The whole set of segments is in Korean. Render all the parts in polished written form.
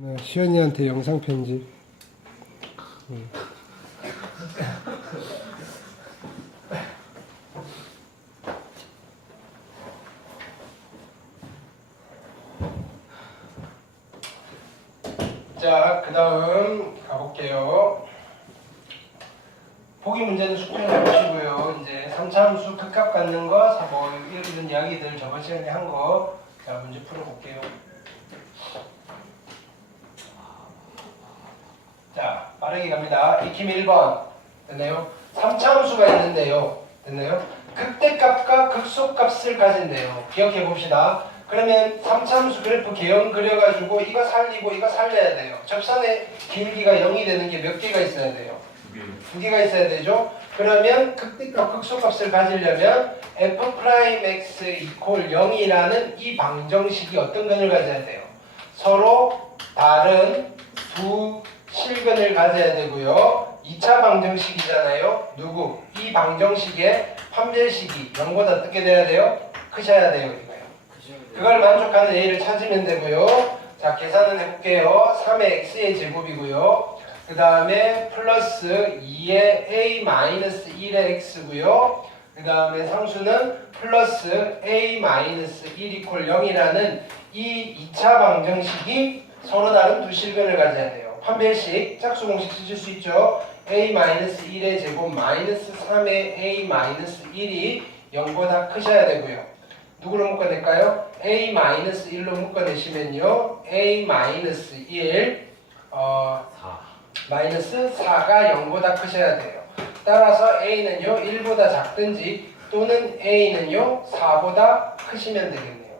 네, 시연이한테 영상 편집. 자, 그 다음 가볼게요. 보기 문제는 숙제를 해보시고요. 이제 3차 함수 극값 갖는 거, 뭐 이런 이야기들 저번 시간에 한 거, 자 문제 풀어볼게요. 자, 빠르게 갑니다. 익힘 1번. 됐나요? 3차 함수가 있는데요. 됐나요? 극대값과 극소값을 가진대요. 기억해 봅시다. 그러면 3차 함수 그래프 개형 그려가지고 이거 살리고 이거 살려야 돼요. 접선의 길기가 0이 되는 게 몇 개가 있어야 돼요? 두 개가 있어야 되죠? 그러면 극대값, 극소값을 가지려면 f'x 이퀄 0이라는 이 방정식이 어떤 근을 가져야 돼요? 서로 다른 두 실근을 가져야 되고요. 2차 방정식이잖아요. 누구? 이 방정식의 판별식이 0보다 어떻게 돼야 돼요? 크셔야 돼요. 이거요. 그걸 만족하는 a를 찾으면 되고요. 자, 계산은 해볼게요. 3의 x의 제곱이고요. 그 다음에 플러스 2의 a-1의 x고요. 그 다음에 상수는 플러스 a-1 이퀄 0이라는 이 2차 방정식이 서로 다른 두 실근을 가져야 돼요. 판별식, 짝수 공식 쓰실 수 있죠. a-1의 제곱 마이너스 3의 a-1이 0보다 크셔야 되고요. 누구로 묶어낼까요? a-1로 묶어내시면요. a-1 마이너스 4가 0보다 크셔야 돼요. 따라서 a는요 1보다 작든지 또는 a는요 4보다 크시면 되겠네요.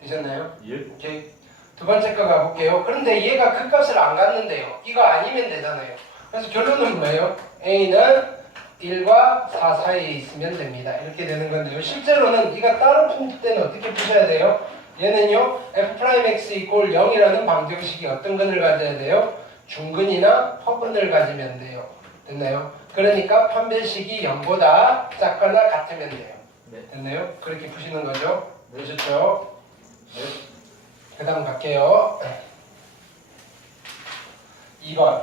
되셨나요? 예. 오케이. 두 번째 거 가볼게요. 그런데 얘가 그 값을 안 갖는데요. 이거 아니면 되잖아요. 그래서 결론은 뭐예요? a는 1과 4 사이에 있으면 됩니다. 이렇게 되는 건데요. 실제로는 이가 따로 풀 때는 어떻게 푸셔야 돼요? 얘는요 f'x 이퀄 0이라는 방정식이 어떤 근을 가져야 돼요? 중근이나 허근을 가지면 돼요. 됐나요? 그러니까 판별식이 0보다 작거나 같으면 돼요. 네. 됐나요? 그렇게 푸시는 거죠. 되셨죠? 네. 그 다음 갈게요. 2번.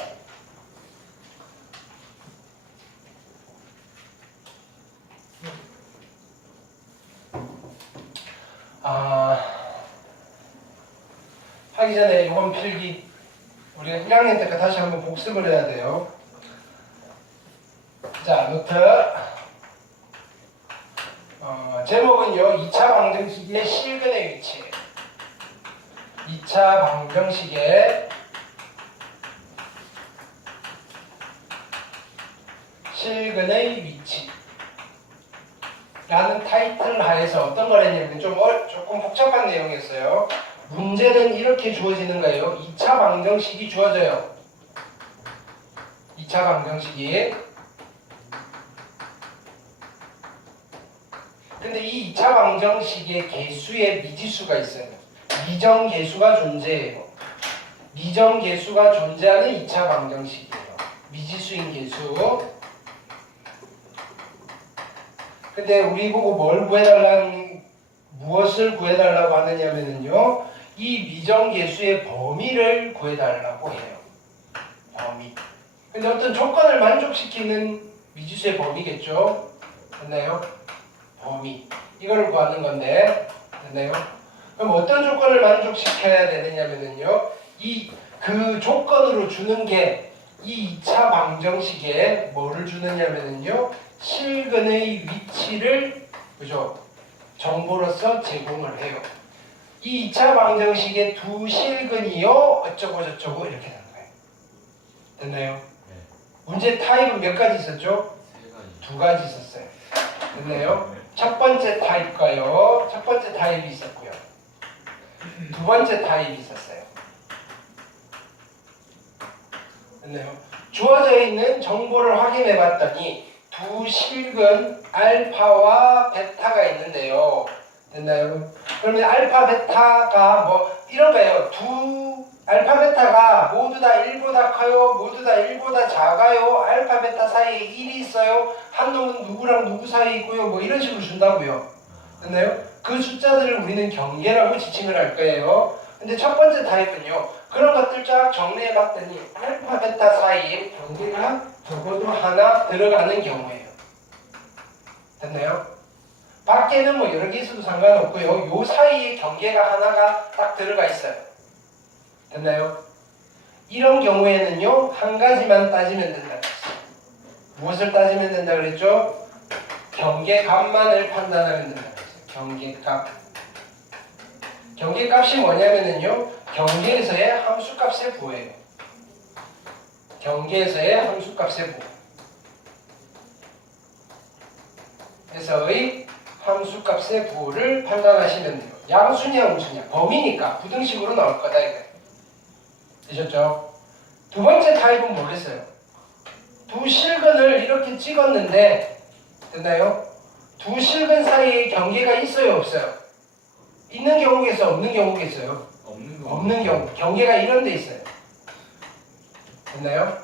하기 전에 이번 필기 우리가 1학년 때까지 다시 한번 복습을 해야 돼요. 자, 노트. 제목은요, 2차 방정식의 실근의 위치. 2차 방정식의 실근의 위치 라는 타이틀 하에서 어떤 걸 했냐면 조금 복잡한 내용이었어요. 문제는 이렇게 주어지는 거예요. 2차 방정식이 주어져요. 2차 방정식이. 근데 이 2차 방정식의 개수에 미지수가 있어요. 미정계수가 존재해요. 미정계수가 존재하는 2차 방정식이에요. 미지수인 계수. 근데 우리 보고 무엇을 구해달라고 하느냐면요. 이 미정계수의 범위를 구해달라고 해요. 범위. 근데 어떤 조건을 만족시키는 미지수의 범위겠죠? 됐나요? 범위. 이거를 구하는 건데, 됐나요? 그럼 어떤 조건을 만족시켜야 되느냐면요. 그 조건으로 주는 게 이 2차 방정식에 뭐를 주느냐면요. 실근의 위치를, 그죠? 정보로서 제공을 해요. 이 2차 방정식의 두 실근이요. 어쩌고 저쩌고 이렇게 되는 거예요. 됐나요? 네. 문제 타입은 몇 가지 있었죠? 세 가지. 두 가지 있었어요. 됐나요? 첫 번째 타입과요. 첫 번째 타입이 있었고요. 두 번째 타입이 있었어요. 됐나요? 주어져 있는 정보를 확인해 봤더니 두 실근 알파와 베타가 있는데요. 됐나요? 그러면 알파 베타가 뭐 이런 거예요. 두 알파 베타가 모두 다 1보다 커요. 모두 다 1보다 작아요. 알파 베타 사이에 1이 있어요. 한 놈은 누구랑 누구 사이에 있고요. 뭐 이런 식으로 준다고요. 됐나요? 그 숫자들을 우리는 경계라고 지칭을 할 거예요. 근데 첫 번째 타입은요. 그런 것들 쫙 정리해봤더니 알파, 베타 사이에 경계가 적어도 하나 들어가는 경우예요. 됐나요? 밖에는 뭐 여러 개 있어도 상관없고요. 요 사이에 경계가 하나가 딱 들어가 있어요. 됐나요? 이런 경우에는요, 한 가지만 따지면 된다 그랬어요. 무엇을 따지면 된다 그랬죠? 경계값만을 판단하면 된다 그랬어요. 경계값. 경계값이 뭐냐면은요, 경계에서의 함수값의 부호예요. 경계에서의 함수값의 부호. 에서의 함수값의 부호를 판단하시면 돼요. 양수냐 음수냐 범위니까 부등식으로 나올 거다 이거예요. 되셨죠? 두 번째 타입은 뭐겠어요? 두 실근을 이렇게 찍었는데 됐나요? 두 실근 사이에 경계가 있어요 없어요? 있는 경우가 있어요 없는 경우가 있어요? 없는 경우. 경계가 이런 데 있어요. 됐나요?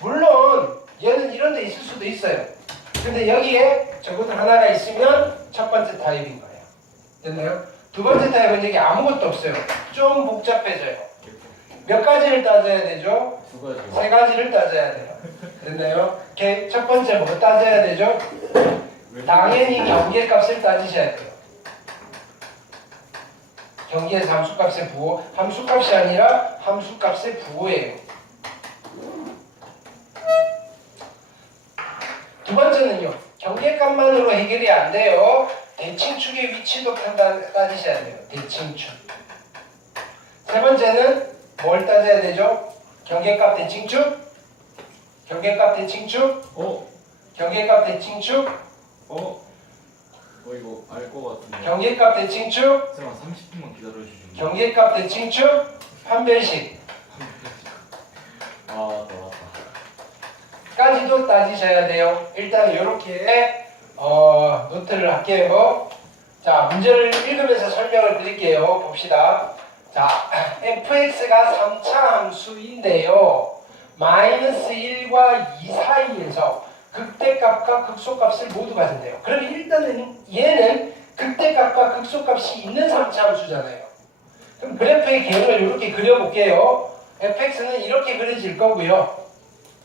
물론 얘는 이런 데 있을 수도 있어요. 근데 여기에 적어도 하나가 있으면 첫 번째 타입인 거예요. 됐나요? 두 번째 타입은 여기 아무것도 없어요. 좀 복잡해져요. 몇 가지를 따져야 되죠? 두 가지. 세 가지를 따져야 돼요. 됐나요? 첫 번째 뭐 따져야 되죠? 당연히 경계값을 따지셔야 돼요. 경계에서 함수값의 부호, 함수값이 아니라 함수값의 부호예요. 두 번째는요, 경계값만으로 해결이 안 돼요. 대칭축의 위치도 따지셔야 돼요. 대칭축. 세 번째는 뭘 따져야 되죠? 경계값 대칭축? 경계값 대칭축? 경계값 대칭축? 이거 알 것 같은데. 경계값 대칭축? 쌤아 30분만 기다려주시면. 경계값 대칭축? 판별식. 맞다. 까지도 따지셔야 돼요. 일단 이렇게 노트를 할게요. 자, 문제를 읽으면서 설명을 드릴게요. 봅시다. 자, fx가 3차 함수인데요. 마이너스 1과 2 사이에서 극대값과 극소값을 모두 가진대요. 그러면 일단은 얘는 극대값과 극소값이 있는 3차 함수잖아요. 그럼 그래프의 개형을 이렇게 그려볼게요. fx는 이렇게 그려질 거고요.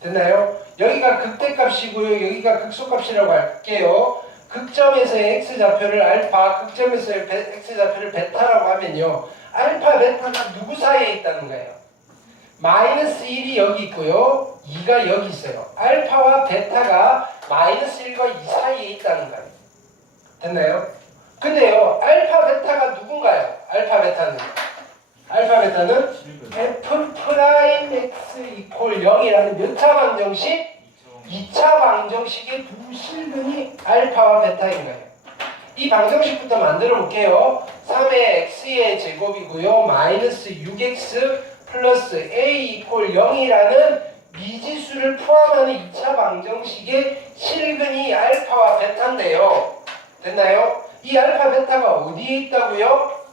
됐나요? 여기가 극대값이고요. 여기가 극소값이라고 할게요. 극점에서의 x좌표를 알파, 극점에서의 x좌표를 베타라고 하면요. 알파, 베타가 누구 사이에 있다는 거예요? 마이너스 1이 여기 있고요. 2가 여기 있어요. 알파와 베타가 마이너스 1과 2 사이에 있다는 거예요. 됐나요? 근데요. 알파, 베타가 누군가요? 알파, 베타는 f 프라임 x 이퀄 0이라는 몇 차 방정식? 2차 방정식의 두 실근이 알파와 베타인 거예요. 이 방정식부터 만들어 볼게요. 3의 x의 제곱이고요. 마이너스 6x 플러스 a 이퀄 0이라는 미지수를 포함하는 2차 방정식의 실근이 알파와 베타인데요. 됐나요? 이 알파, 베타가 어디에 있다고요?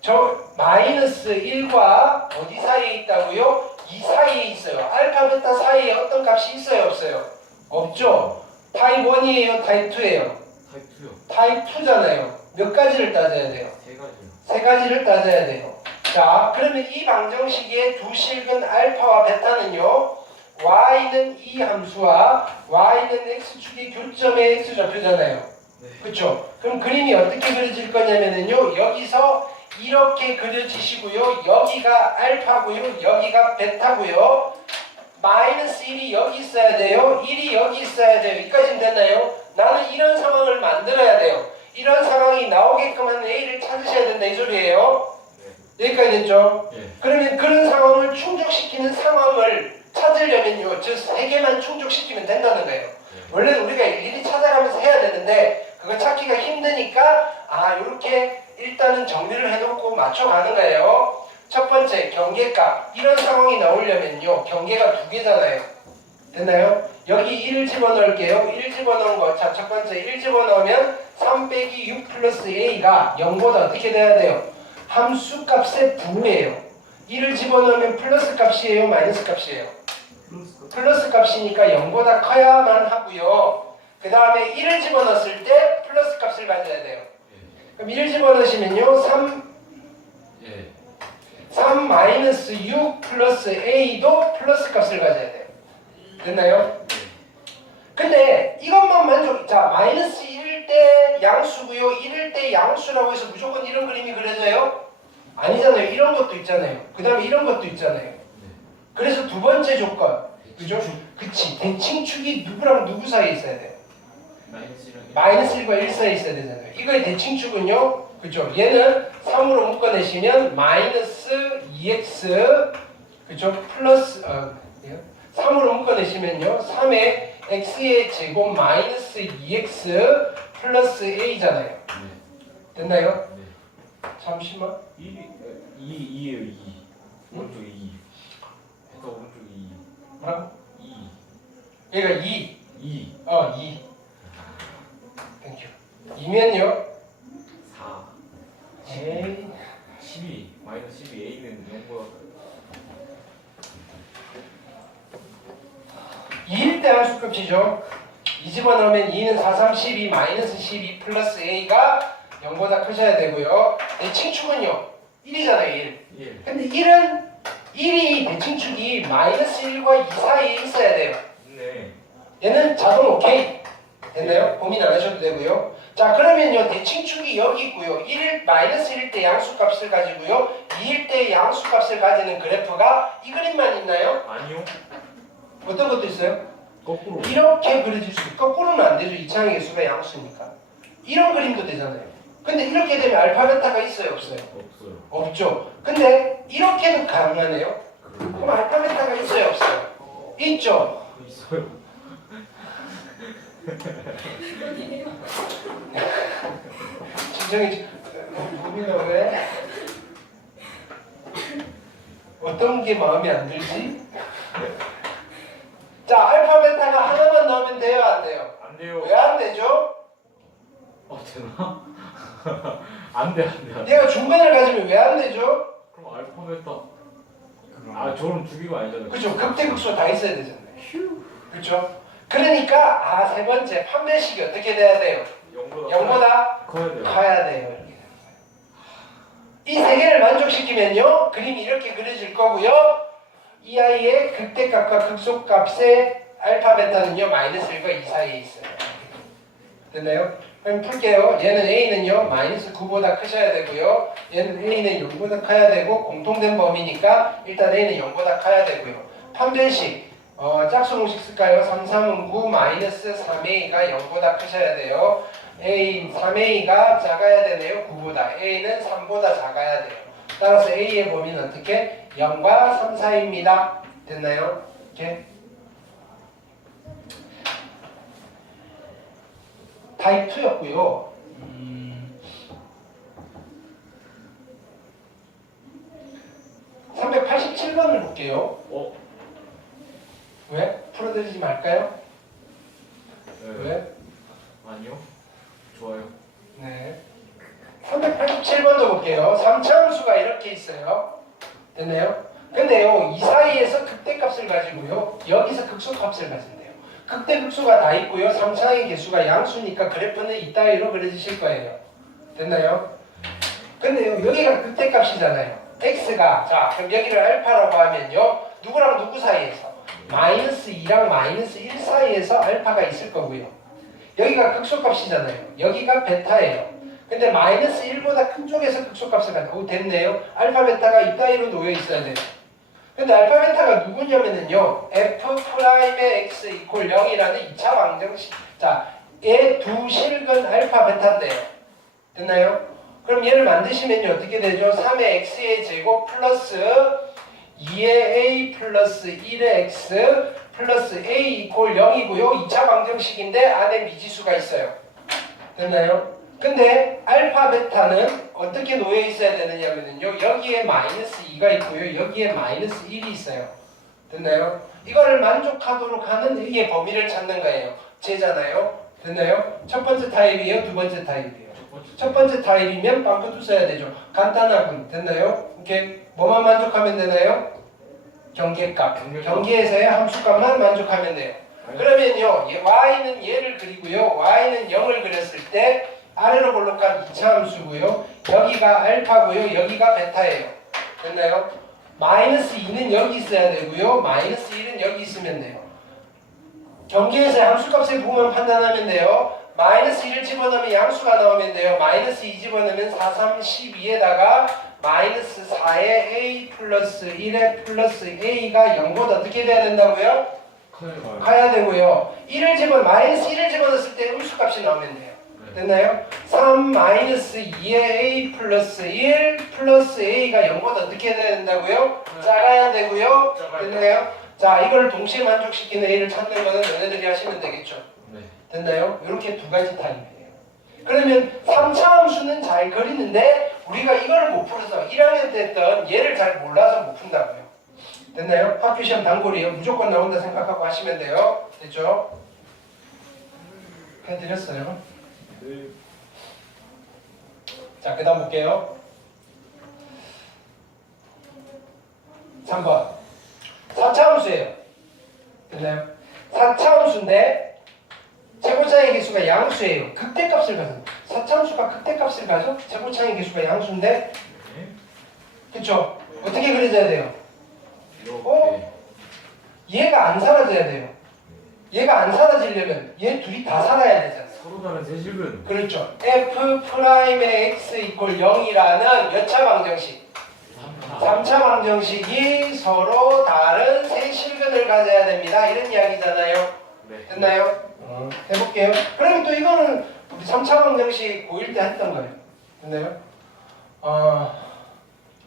저 마이너스 1과 어디 사이에 있다고요? 2 사이에 있어요. 알파, 베타 사이에 어떤 값이 있어요? 없어요? 없죠? 타입 1이에요? 타입 2예요? 타입 2잖아요. 몇 가지를 따져야 돼요? 세 가지를 따져야 돼요. 자, 그러면 이 방정식의 두 실근 알파와 베타는요. y는 이 함수와 y는 x축의 교점의 x좌표잖아요. 그렇죠? 그럼 그림이 어떻게 그려질 거냐면요. 여기서 이렇게 그려지시고요. 여기가 알파고요. 여기가 베타고요. 마이너스 1이 여기 있어야 돼요. 1이 여기 있어야 돼요. 여기까지는 됐나요? 나는 이런 상황을 만들어야 돼요. 이런 상황이 나오게끔 하는 A를 찾으셔야 된다 이 소리예요. 여기까지 됐죠? 그러면 그런 상황을 충족시키는 상황을 찾으려면요. 저 세 개만 충족시키면 된다는 거예요. 원래는 우리가 일일이 찾아가면서 해야 되는데 그거 찾기가 힘드니까 이렇게 일단은 정리를 해놓고 맞춰가는 거예요. 첫 번째 경계값. 이런 상황이 나오려면요. 경계가 두 개잖아요. 됐나요? 여기 1 집어넣을게요. 1 집어넣은 거. 자, 첫 번째 1 집어넣으면 3 빼기 6 플러스 a가 0보다 어떻게 돼야 돼요? 함수값의 부호예요. 1을 집어넣으면 플러스 값이에요? 마이너스 값이에요? 플러스 값이니까 0보다 커야만 하고요. 그 다음에 1을 집어넣었을 때 플러스 값을 가져야 돼요. 그럼 1 집어넣으시면요. 3 마이너스 6 플러스 a도 플러스 값을 가져야 돼요. 됐나요? 근데 이것만 자 마이너스 1일 때 양수고요. 1일 때 양수라고 해서 무조건 이런 그림이 그려져요? 아니잖아요. 이런 것도 있잖아요. 그 다음에 이런 것도 있잖아요. 그래서 두 번째 조건, 그죠? 그치. 대칭축이 누구랑 누구 사이에 있어야 돼요? 마이너스 1과 1 사이에 있어야 되잖아요. 이거의 대칭축은요, 그죠? 얘는 3으로 묶어내시면 마이너스 2x, 그죠? 플러스, 3으로 묶어내시면요, 3의 x의 제곱 마이너스 2x 플러스 a잖아요. 됐나요? 잠시만. 2예요 2. 오른쪽 2. 해서 오른쪽 2. 뭐라고? 2. 얘가 2. 2. 2. 땡큐. 2면요? 4. 에이. 12. 마이너스 12. A는 0보다 2일 때 함수값이죠. 이 집어넣으면 2는 4, 3, 12 마이너스 12 플러스 a가 0보다 크셔야 되고요. 대칭축은요 1이잖아요 1. 1. 근데 1은 1이 대칭축이 마이너스 1과 2 사이에 있어야 돼요. 네. 얘는 자동 오케이. 됐나요? 고민 안 하셔도 되고요. 자 그러면요 대칭축이 여기 있고요. 1일 마이너스 1일 때 양수값을 가지고요. 2일 때 양수값을 가지는 그래프가 이 그림만 있나요? 아니요. 어떤 것도 있어요? 거꾸로. 이렇게 그려질 수 있고 거꾸로는 안 되죠. 이차항의 개수가 양수니까. 이런 그림도 되잖아요. 근데 이렇게 되면 알파 베타가 있어요? 없어요? 없어요. 없죠. 근데 이렇게도 가능하네요. 그럼 알파 베타가 있어요? 없어요? 있죠. 있어요. 진정해. 고민을 왜? 어떤 게 마음에 안 들지? 자, 알파 베타가 하나만 넣으면 돼요? 안 돼요? 안 돼요. 왜 안 되죠? 되나? 안 돼. 얘가 중간을 가지면 왜 안 되죠? 그럼 알파 베타. 저는 두 개가 아니잖아요. 그죠? 극대극소 다 있어야 되잖아요. 그죠? 그러니까 세 번째 판별식이 어떻게 돼야 돼요? 0보다 커야 돼요. 커야 돼요. 이 세 개를 만족시키면요 그림이 이렇게 그려질 거고요. 이 아이의 극대값과 극소값의 알파 베타는요 마이너스 1과 2 사이에 있어요. 됐나요? 그럼 풀게요. 얘는 a는요 마이너스 9보다 크셔야 되고요. 얘는 a는 0보다 커야 되고 공통된 범위니까 일단 a는 0보다 커야 되고요. 판별식 짝수 공식 쓸까요? 3, 3은 9 마이너스 3a가 0보다 크셔야 돼요. a 3a가 작아야 되네요. 9보다 a는 3보다 작아야 돼요. 따라서 a의 범위는 어떻게? 0과 3 사이입니다. 됐나요? 이렇게 타입 2였고요. 387번을 볼게요. 왜? 풀어드리지 말까요? 네. 왜? 아니요. 좋아요. 네. 387번도 볼게요. 3차함수가 이렇게 있어요. 됐나요? 근데요, 이 사이에서 극대값을 가지고요, 여기서 극소값을 가진대요. 극대극소가 다 있고요, 3차항의 개수가 양수니까 그래프는 이따위로 그려지실 거예요. 됐나요? 근데요, 여기가 극대값이잖아요. x가, 자, 그럼 여기를 알파라고 하면요, 누구랑 누구 사이에서? 마이너스 2랑 마이너스 1 사이에서 알파가 있을 거고요. 여기가 극소값이잖아요. 여기가 베타예요. 근데 마이너스 1보다 큰 쪽에서 극소값을 갖고 됐네요. 알파 베타가 이따위로 놓여 있어야 돼요. 근데 알파 베타가 누구냐면은요. f 프라임의 x 이퀄 0이라는 2차 방정식. 자, 얘 두 실근 알파 베타인데요. 됐나요? 그럼 얘를 만드시면요. 어떻게 되죠? 3의 x의 제곱 플러스 2의 a 플러스 1의 x 플러스 a 이퀄 0이고요. 2차 방정식인데 안에 미지수가 있어요. 됐나요? 근데 알파 베타는 어떻게 놓여 있어야 되느냐면요. 여기에 마이너스 2가 있고요. 여기에 마이너스 1이 있어요. 됐나요? 이거를 만족하도록 하는 A의 범위를 찾는 거예요. 쟤잖아요. 됐나요? 첫 번째 타입이에요? 두 번째 타입이에요? 첫 번째 타입이면 빵긋 써야 되죠. 간단하군. 됐나요? 이렇게 뭐만 만족하면 되나요? 경계값. 경계에서의 함수값만 만족하면 돼요. 그러면요. y는 얘를 그리고요. y는 0을 그렸을 때 아래로 볼록한 2차 함수고요. 여기가 알파고요. 여기가 베타예요. 됐나요? 마이너스 2는 여기 있어야 되고요. 마이너스 1은 여기 있으면 돼요. 경계에서 양수값의 부호만 판단하면 돼요. 마이너스 1을 집어넣으면 양수가 나오면 돼요. 마이너스 2 집어넣으면 4, 3, 12에다가 마이너스 4에 a 플러스 1에 플러스 a가 0보다 어떻게 돼야 된다고요? 가야 되고요. 마이너스 1을 집어넣었을 때 음수값이 나오면 돼요. 됐나요? 3 마이너스 2에 a 플러스 1 플러스 a가 0보다 어떻게 돼야 된다고요? 작아야 되고요. 됐나요? 자, 이걸 동시에 만족시키는 a를 찾는 거는 너네들이 하시면 되겠죠. 네. 됐나요? 이렇게 두 가지 타입이에요. 그러면 3차 함수는 잘 그리는데 우리가 이거를 못 풀어서 1학년 때 했던 얘를 잘 몰라서 못 푼다고요. 됐나요? 학교 시험 단골이에요. 무조건 나온다 생각하고 하시면 돼요. 됐죠? 해드렸어요. 네. 자, 그 다음 볼게요. 3번 4차 함수예요. 됐나요? 4차 함수인데 최고차의 개수가 양수예요. 극대값을 가져. 4차 함수가 극대값을 가져? 최고차의 개수가 양수인데 네. 그쵸? 어떻게 그려져야 돼요? 이렇게. 얘가 안 사라져야 돼요. 얘가 안 사라지려면 얘 둘이 다 살아야 되잖아요. 서로 다른 세실근. 그렇죠. F'의 x 이퀄 0이라는 몇 차 방정식? 3차 방정식이 서로 다른 세 실근을 가져야 됩니다. 이런 이야기잖아요. 네. 됐나요? 해볼게요. 그럼 또 이거는 우리 3차 방정식 고1 때 했던 거예요. 됐나요?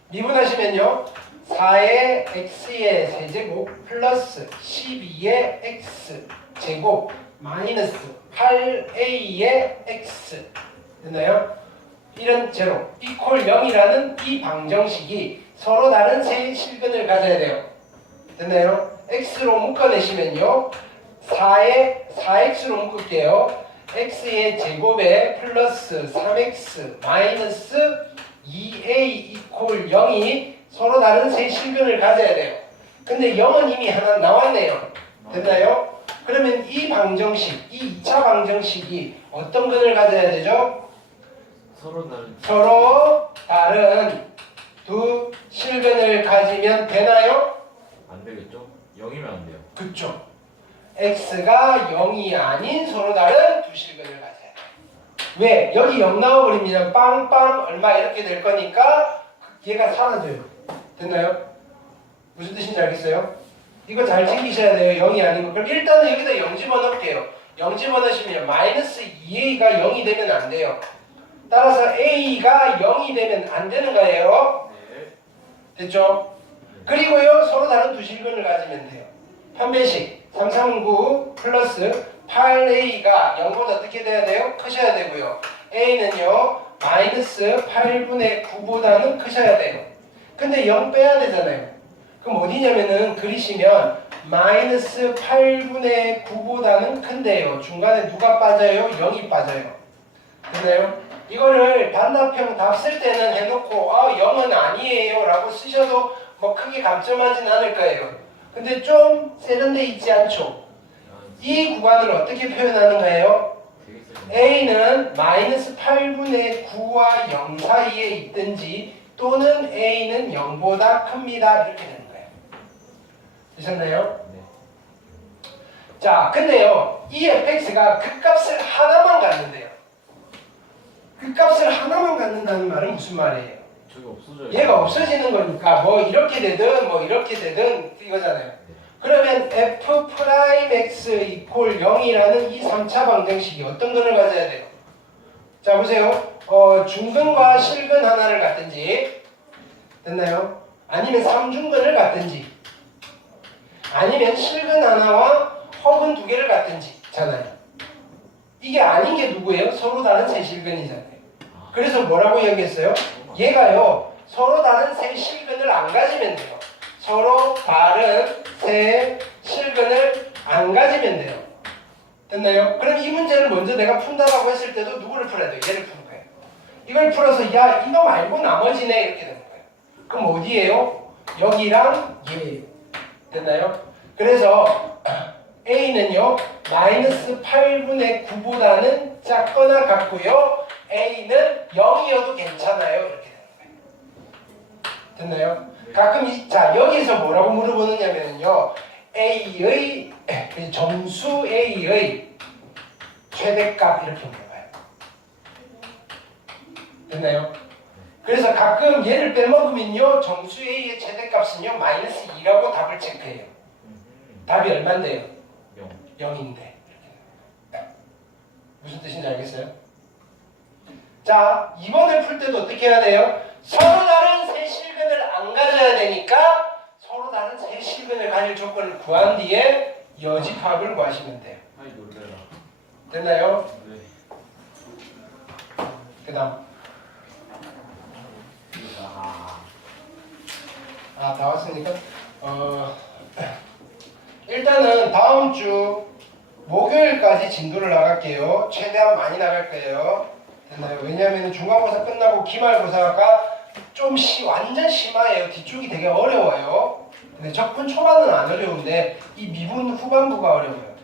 미분하시면요. 4의 x의 세제곱 플러스 12의 x 제곱 마이너스 8a의 x 됐나요? 이런 제로 이퀄 0이라는 이 방정식이 서로 다른 세 실근을 가져야 돼요. 됐나요? x로 묶어내시면요. 4x로 묶을게요. x의 제곱에 플러스 3x 마이너스 2a 이퀄 0이 서로 다른 세 실근을 가져야 돼요. 근데 0은 이미 하나 나왔네요. 됐나요? 그러면 이 방정식, 이 2차 방정식이 어떤 근을 가져야 되죠? 서로 다른 두 실근을 가지면 되나요? 안 되겠죠? 0이면 안 돼요. 그쵸. x가 0이 아닌 서로 다른 두 실근을 가져야 돼요. 왜? 여기 0 나와버리면 빵빵 얼마 이렇게 될 거니까 얘가 사라져요. 됐나요? 무슨 뜻인지 알겠어요? 이거 잘 챙기셔야 돼요. 0이 아닌 거. 그럼 일단은 여기다 0 집어넣을게요. 0 집어넣으시면 마이너스 2a가 0이 되면 안 돼요. 따라서 a가 0이 되면 안 되는 거예요. 네. 됐죠? 그리고요. 서로 다른 두 실근을 가지면 돼요. 판별식 339 플러스 8a가 0보다 어떻게 돼야 돼요? 크셔야 되고요. a는요. 마이너스 8분의 9보다는 크셔야 돼요. 근데 0 빼야 되잖아요. 그럼 어디냐면은 그리시면 마이너스 8분의 9보다는 큰데요. 중간에 누가 빠져요? 0이 빠져요. 됐나요? 이거를 단답형 답 쓸 때는 해놓고 0은 아니에요 라고 쓰셔도 뭐 크게 감점하진 않을 거예요. 근데 좀 세련돼 있지 않죠? 이 구간을 어떻게 표현하는 거예요? a는 마이너스 8분의 9와 0 사이에 있든지 또는 a는 0보다 큽니다. 이렇게 되는 거예요. 되셨나요? 네. 자, 근데요. 이 fx가 그 값을 하나만 갖는데요. 그 값을 하나만 갖는다는 말은 무슨 말이에요? 저기 없어져요. 얘가 없어지는 거니까 뭐 이렇게 되든 뭐 이렇게 되든 이거잖아요. 네. 그러면 f'x 이퀄 0이라는 이 3차 방정식이 어떤 근을 가져야 돼요? 자 보세요. 중근과 실근 하나를 갖든지 됐나요? 아니면 3중근을 갖든지 아니면 실근 하나와 허근 두 개를 갖든지 잖아요. 이게 아닌 게 누구예요? 서로 다른 세 실근이잖아요. 그래서 뭐라고 얘기했어요? 얘가요 서로 다른 세 실근을 안 가지면 돼요. 서로 다른 세 실근을 안 가지면 돼요. 됐나요? 그럼 이 문제를 먼저 내가 푼다라고 했을 때도 누구를 풀어야 돼요? 얘를 푸는 거예요. 이걸 풀어서 야 이거 말고 나머지네 이렇게 되는 거예요. 그럼 어디예요? 여기랑 얘예요. 됐나요? 그래서 A는요 마이너스 8분의 9보다는 작거나 같고요 A는 0이어도 괜찮아요 이렇게 되는 거예요. 됐나요? 가끔 자 여기서 뭐라고 물어보느냐면요. A의 정수 A의 최대값 이렇게 물어봐요. 됐나요? 그래서 가끔 얘를 빼먹으면요. 정수 A의 최대값은요. 마이너스 2라고 답을 체크해요. 답이 얼만데요? 0인데. 무슨 뜻인지 알겠어요? 자, 이번에 풀 때도 어떻게 해야 돼요? 서로 다른 세 실근을 안 가져야 되니까 서로 다른 세 실근을 가질 조건을 구한 뒤에 여집합을 구하시면 돼요. 아이 놀래라. 됐나요? 네. 그 다음. 다 왔으니까 일단은 다음 주 목요일까지 진도를 나갈게요. 최대한 많이 나갈 거예요. 됐나요? 왜냐하면 중간고사 끝나고 기말고사가 좀 완전 심해요. 뒤쪽이 되게 어려워요. 근데 적분 초반은 안 어려운데 이 미분 후반부가 어려워요.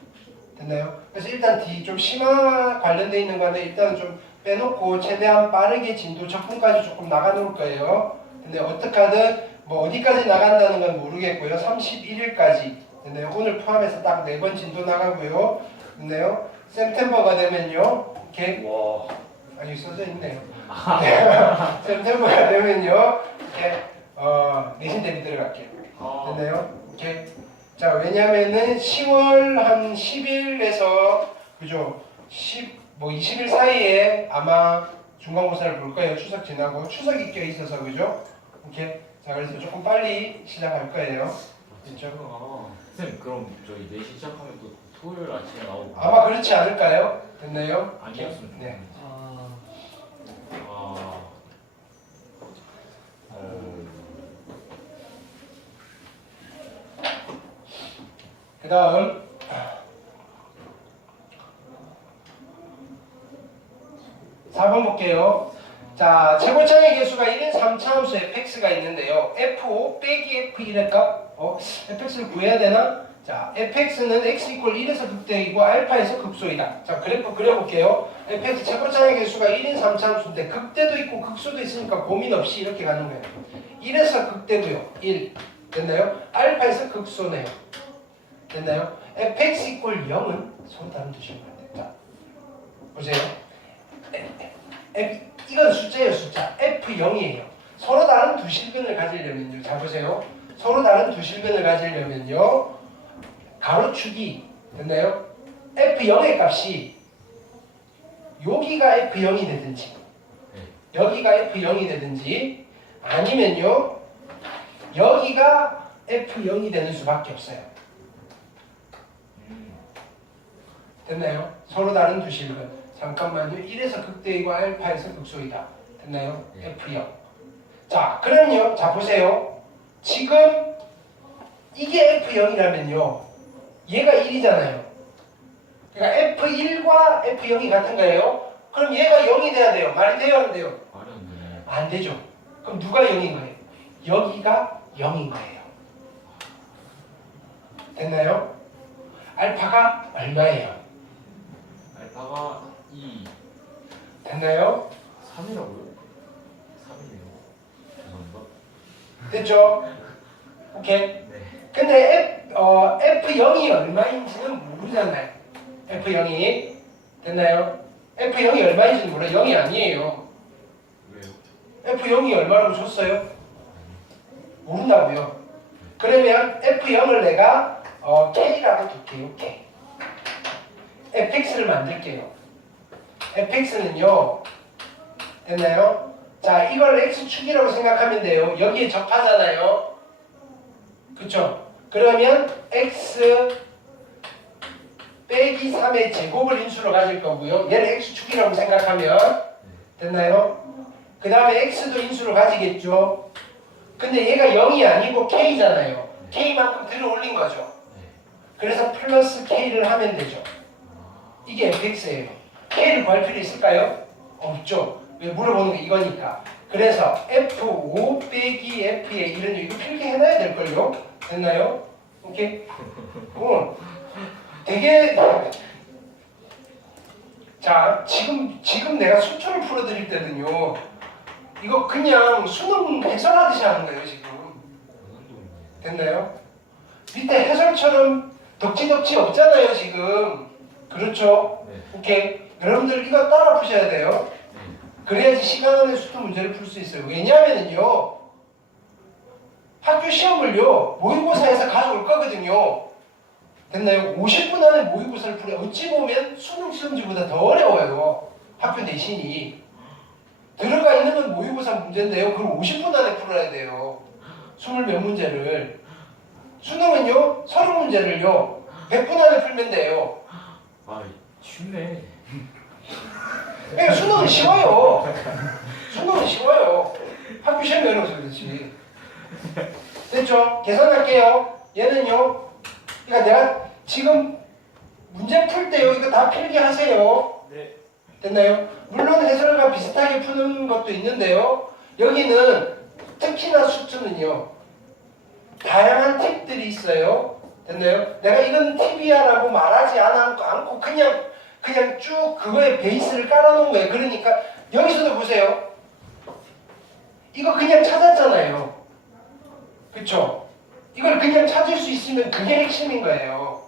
됐나요? 그래서 일단 좀 심화 관련돼 있는 건데 일단은 좀 빼놓고 최대한 빠르게 진도 적분까지 조금 나가놓을 거예요. 근데 어떻게 하든 뭐 어디까지 나간다는 건 모르겠고요. 31일까지. 됐나요? 오늘 포함해서 딱 4번 진도 나가고요. 됐나요? september가 되면요. 이렇게 와. 여기 써져 있네요. september가 되면요. 이렇게 내신 대비 들어갈게요. 됐나요? 이렇게. 자, 왜냐면은 10월 한 10일에서 그죠? 20일 사이에 아마 중간고사를 볼 거예요. 추석 지나고 추석이 껴 있어서 그죠? 이렇게. 자, 그래서 조금 빨리 시작할 거예요. 진짜구나. 선생님 그럼 저희 4시 시작하면 또 토요일 아침에 나오고. 아마 그렇지 않을까요? 됐나요? 아니었으면 좋겠네. 네. 그 다음 4번 볼게요. 자, 최고차의 개수가 1인 3차함수 fx가 있는데요. f5 빼기 f1의 값 fx를 구해야 되나? 자, fx는 x 이퀄 1에서 극대이고 알파에서 극소이다. 자, 그래프 그려볼게요. fx 최고차의 개수가 1인 3차함수인데 극대도 있고 극소도 있으니까 고민 없이 이렇게 가는 거예요. 1에서 극대고요. 1. 됐나요? 알파에서 극소네요. 됐나요? fx 이퀄 0은 서로 다른 두시면 안 돼요. 자, 보세요. 이건 숫자예요, 숫자. f0이에요. 서로 다른 두 실근을 가지려면요. 자, 보세요. 서로 다른 두 실근을 가지려면요. 가로축이 됐나요? f0의 값이 여기가 f0이 되든지 여기가 f0이 되든지 아니면요. 여기가 f0이 되는 수밖에 없어요. 됐나요? 서로 다른 두 실근. 잠깐만요. 1에서 극대이고 알파에서 극소이다. 됐나요? F0. 자, 그럼요. 자, 보세요. 지금 이게 F0이라면요. 얘가 1이잖아요. 그러니까 F1과 F0이 같은 거예요. 그럼 얘가 0이 돼야 돼요. 말이 돼요? 안 돼요? 말이 안 되네. 안 되죠. 그럼 누가 0인 거예요? 여기가 0인 거예요. 됐나요? 알파가 얼마예요? 알파가 2. 됐나요? 3이라고요? 3이네요. 죄송합니다. 됐죠? 오케이. 네. 근데 F0이 얼마인지는 모르잖아요. F0이 됐나요? F0이 얼마인지는 몰라요. 0이 아니에요. 왜요? F0이 얼마라고 줬어요? 모른다고요. 그러면 F0을 내가 K라고 둘게요. K. fx를 만들게요. fx는요. 됐나요? 자, 이걸 x축이라고 생각하면 돼요. 여기에 접하잖아요. 그쵸? 그러면 x 빼기 3의 제곱을 인수로 가질 거고요. 얘를 x축이라고 생각하면 됐나요? 그 다음에 x도 인수로 가지겠죠. 근데 얘가 0이 아니고 k잖아요. k만큼 들어 올린 거죠. 그래서 플러스 k를 하면 되죠. 이게 fx예요. k를 구할 필요 있을까요? 없죠. 왜 물어보는 게 이거니까. 그래서 f5 빼기 f의 1은 이거 필기해놔야 될걸요? 됐나요? 오케이? 되게 자 지금 내가 수초를 풀어드릴 때는요 이거 그냥 수능 해설하듯이 하는 거예요 지금. 됐나요? 밑에 해설처럼 덕지덕지 없잖아요 지금. 그렇죠? 네. 오케이. 여러분들 이거 따라 푸셔야 돼요. 네. 그래야지 시간 안에 수도 문제를 풀 수 있어요. 왜냐하면요 학교 시험을요 모의고사에서 가져올 거거든요. 됐나요? 50분 안에 모의고사를 풀어. 어찌 보면 수능 시험지보다 더 어려워요. 학교 내신이. 들어가 있는 건 모의고사 문제인데요. 그걸 50분 안에 풀어야 돼요. 20몇 문제를. 수능은요, 30문제를요, 100분 안에 풀면 돼요. 아 쉽네. 그러니까 수능은 쉬워요. 수능은 쉬워요. 학교 시험이 어려워서 그렇지. 됐죠? 계산할게요. 얘는요, 그러니까 내가 지금 문제 풀 때요, 이거 다 필기하세요. 네. 됐나요? 물론 해설과 비슷하게 푸는 것도 있는데요. 여기는 특히나 수투는요. 다양한 팁들이 있어요. 됐나요? 내가 이건 팁이야 라고 말하지 않고 그냥 쭉 그거에 베이스를 깔아놓은 거예요. 그러니까 여기서도 보세요. 이거 그냥 찾았잖아요. 그쵸? 이걸 그냥 찾을 수 있으면 그게 핵심인 거예요.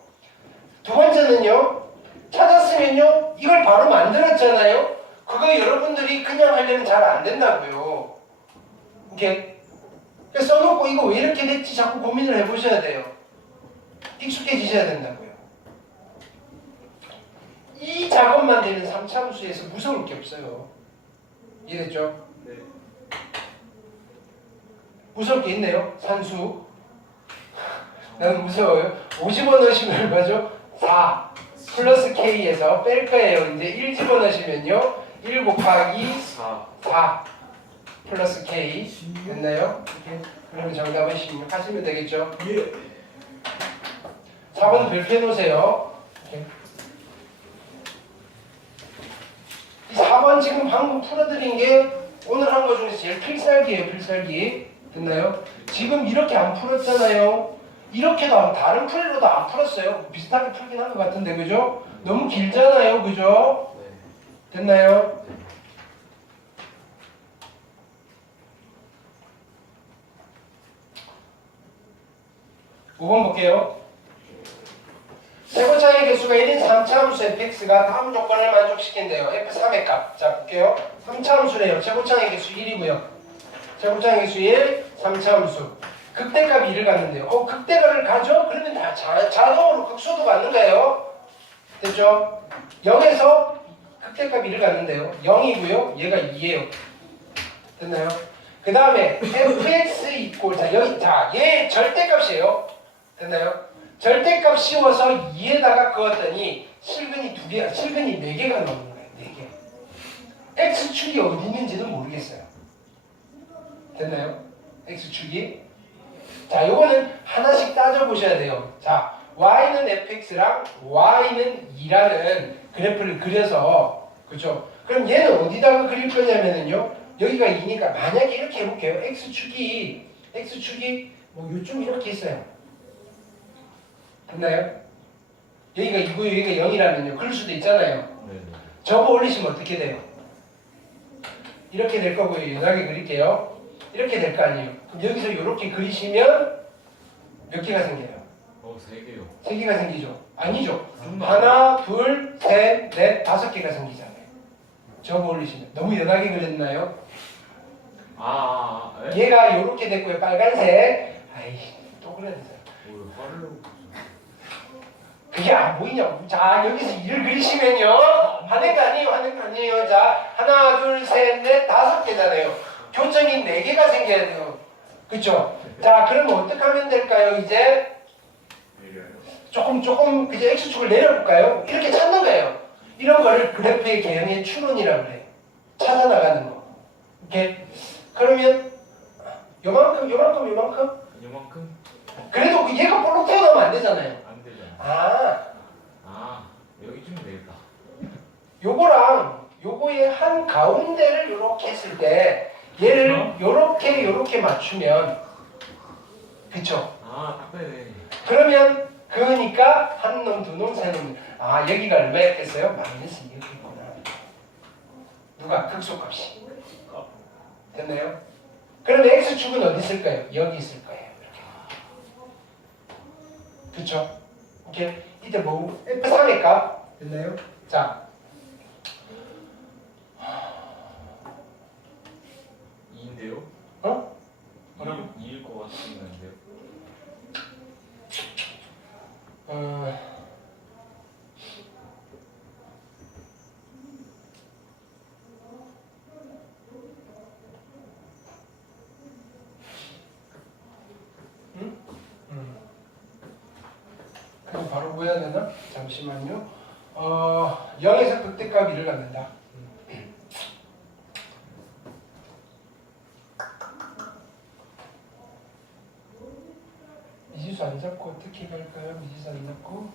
두 번째는요. 찾았으면요. 이걸 바로 만들었잖아요. 그거 여러분들이 그냥 하려면 잘 안 된다고요. 이렇게 써놓고 이거 왜 이렇게 됐지 자꾸 고민을 해보셔야 돼요. 익숙해지셔야 된다고요. 이 작업만 되면 3차함수에서 무서울 게 없어요. 이해됐죠? 네. 무서울 게 있네요. 산수. 나는 무서워요. 50원 넣으시면 얼마죠? 4 플러스 K에서 뺄 거예요. 이제 1 집어넣으시면요. 1 곱하기 4 플러스 K 됐나요? 이렇게. 그러면 정답은 16 하시면 되겠죠? 예. 4번 별표 해놓으세요. 이렇게. 이 4번 지금 방금 풀어드린 게 오늘 한 거 중에서 제일 필살기예요. 필살기. 됐나요? 지금 이렇게 안 풀었잖아요. 이렇게도 다른 풀이로도 안 풀었어요. 비슷하게 풀긴 한 것 같은데 그죠? 너무 길잖아요. 그죠? 네. 됐나요? 네. 오 5번 볼게요. 세고차의 개수가 1인 3차 함수 fx가 다음 조건을 만족시킨대요. f3의 값. 자 볼게요. 3차 함수래요. 최고차의 개수 1이고요. 최고차의 개수 1, 3차 함수. 극대값이 1을 갖는데요. 극대값을 가죠? 그러면 다 자동으로 극소도 갖는 거예요. 됐죠? 0에서 극대값 1을 갖는데요. 0이고요. 얘가 2예요. 됐나요? 그 다음에 fx 이꼴 얘 절대값이에요. 됐나요? 절대값 씌워서 2에다가 그었더니 실근이 4개가 나오는 거예요. 4개. x축이 어디 있는지는 모르겠어요. 됐나요? x축이. 자, 요거는 하나씩 따져보셔야 돼요. 자, y는 fx랑 y는 2라는 그래프를 그려서, 그죠? 그럼 얘는 어디다가 그릴 거냐면요. 여기가 2니까 만약에 이렇게 해볼게요. x축이 뭐 요쯤 이렇게 있어요. 됐나요? 여기가 2고요, 여기가 0이라면요. 그럴 수도 있잖아요. 네. 접어 올리시면 어떻게 돼요? 이렇게 될 거고요. 연하게 그릴게요. 이렇게 될 거 아니에요. 그럼 여기서 이렇게 그리시면 몇 개가 생겨요? 3개요. 3개가 생기죠? 아니죠. 좀 더. 하나, 둘, 셋, 넷, 5개가 생기잖아요. 접어 올리시면. 너무 연하게 그렸나요? 네? 얘가 이렇게 됐고요. 빨간색. 아이, 또 그려야 되잖아. 뭘 화를 내고 그게 안 보이냐고. 자, 여기서 2를 그리시면요. 화낸 거 아니에요. 자, 하나, 둘, 셋, 넷, 5개잖아요. 교점이 4개가 생겨야 돼요. 그쵸? 자, 그러면 어떻게 하면 될까요? 이제 조금 그제 x축을 내려볼까요? 이렇게 찾는 거예요. 이런 거를 그래프의 개형의 추론이라고 그래요. 찾아 나가는 거. 이렇게. 그러면 요만큼. 이만큼? 그래도 얘가 볼록 튀어나오면 안 되잖아요. 안 되잖아. 여기쯤 되겠다. 요거랑 요거의 한 가운데를 요렇게 했을 때 얘를 요렇게 맞추면 그쵸? 딱 되네. 그러면 그러니까 한 놈, 두 놈, 세 놈. 여기가 얼마였겠어요? 마이너스 2였구나. 누가? 극소값이. 됐나요? 그러면 x축은 어디 있을까요? 여기 있을 거예요. 이렇게. 그쵸? 오케이. 이때 뭐 F3의 값 됐나요? 자 2인데요? 어? 뭐라고? 2일 것 같은데요? 그럼 바로 뭐 해야 되나? 잠시만요. 0에서 극대값 1을 갖는다. 미지수 안 잡고 어떻게 갈까요? 미지수 안 잡고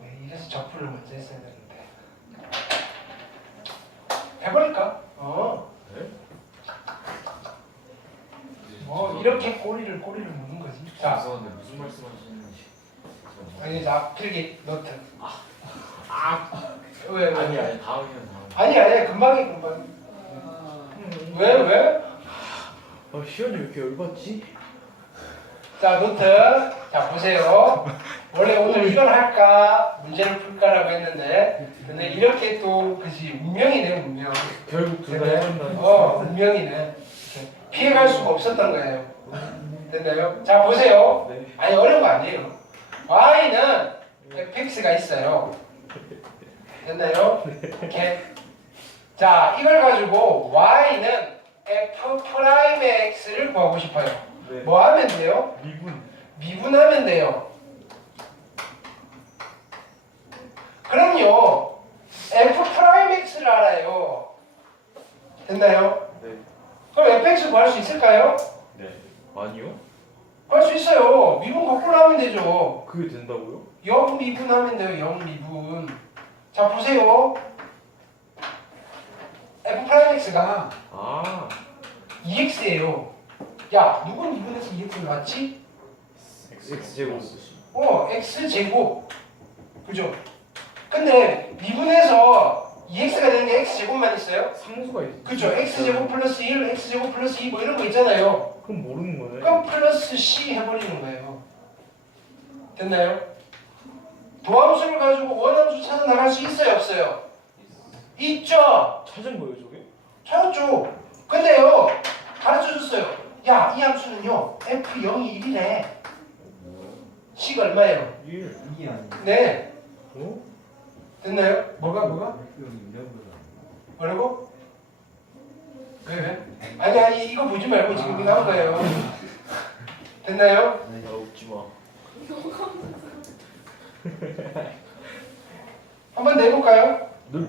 네, 이래서 적분을 먼저 했어야 되는데 해버릴까? 네? 이렇게 꼬리를 무는 거지. 자, 죄송한데 무슨 말씀하시는지 아니 자 필기 노트. 왜? 아니 다음이면 다음. 아니 금방. 왜? 시연이 왜 이렇게 열받지? 자 노트. 자 보세요. 원래 오늘 이걸 할까 문제를 풀까라고 했는데 근데 이렇게 또 그지 운명이네 운명. 결국 둘 다 해본다. 운명이네. 이렇게 피해갈 수가 없었던 거예요. 됐나요? 자 보세요. 네. 아니 어려운 거 아니에요. y는 fx가 있어요. 됐나요? 이렇게. 자 이걸 가지고 y는 f 프라임의 x를 구하고 싶어요. 네. 뭐 하면 돼요? 미분하면 돼요. 그럼요. f 프라임 x를 알아요. 됐나요? 네. 그럼 fx 구할 수 있을까요? 네. 아니요? 구할 수 있어요. 미분 거꾸로 하면 되죠. 그게 된다고요? 0 미분하면 돼요. 0 미분. 자 보세요. f 프라임 x가 아 2x예요. 야 누구 미분해서 2x를 나왔지? X제곱. x제곱. 그죠? 근데 미분해서 2x가 되는 게 x제곱만 있어요? 상수가 있어. 그죠? x제곱 플러스 1, x제곱 플러스 2 뭐 이런 거 있잖아요. 그럼 모르는 거네. 그럼 플러스 c 해버리는 거예요. 됐나요? 도함수를 가지고 원함수 찾아 나갈 수 있어요? 없어요? 있죠? 찾은 거예요, 저게? 찾았죠. 근데요 가르쳐줬어요. 야 이 함수는요 f0이 1이래. c가 얼마예요? 1. 이게 아니야. 네. 어? 됐나요? 뭐가? 뭐라고? 왜? 아니 이거 보지 말고 지금 이거 한 거예요. 됐나요? 야 웃지 마. 한번 내볼까요? 늘